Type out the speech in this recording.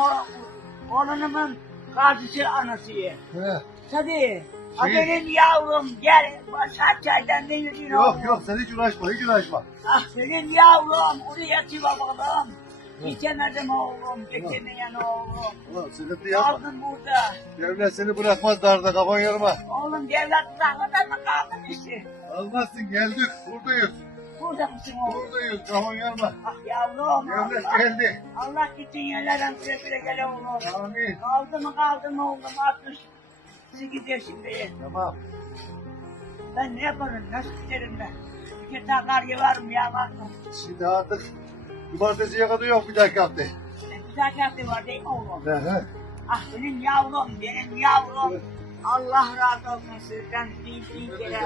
o, oğlunumun kardeşi anasıyım. He. Tabii. Ha Şey- benim yavrum gel başak çaydan ne yürüyün Yok oğlum. yok sen hiç uğraşma hiç uğraşma. Ah benim yavrum oraya babalım. Geçemedim oğlum, geçemeyen oğlum. Ulan sıkıntı yapma. Kaldım burada. Devlet seni bırakmaz darda kafan yarma. Oğlum devlet uzaklıkta mı kaldın işte? Almazsın geldik buradayız. Oğlum? Buradayız kafan yarma. Ah yavrum Devlet Allah. geldi. Allah gittin yerlerden güle güle gele oğlum. Amin. Kaldı mı kaldı mı oğlum 68 yaşındayım. Tamam. Ben ne yaparım nasıl giderim ben? Bir kere kar var mı ya var mı? Şimdi artık cumartesiye kadar yok bir dahaki hafta. E, Güzel kağıtı var değil mi oğlum? He he. Ah benim yavrum benim yavrum. Allah razı olsun sizden bin bin kere.